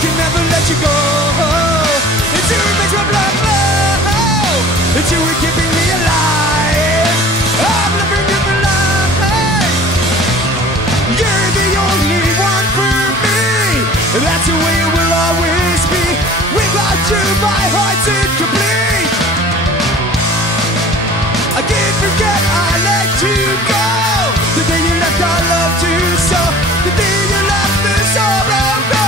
can never let you go. It's you who makes my blood flow. It's you who keeping me alive. I'm living in the life. You're the only one for me. That's the way it will always be. Without you, my heart's incomplete. I can't forget I let you go. The day you left our love to sow. The day you left the sorrow go.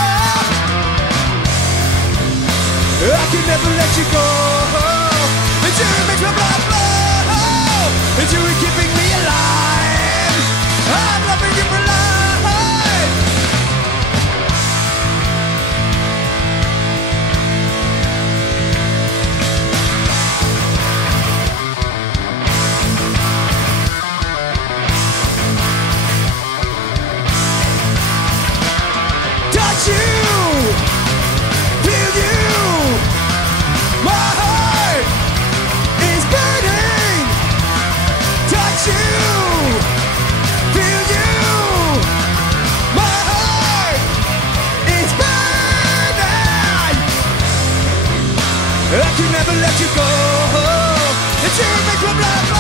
I can never let you go. It's you who makes my blood flow. It's you who keeping me alive. I'm loving you for life. Touch you, feel you. My heart is burning. Touch you, feel you. My heart is burning. I can never let you go. It's you who makes my blood flow.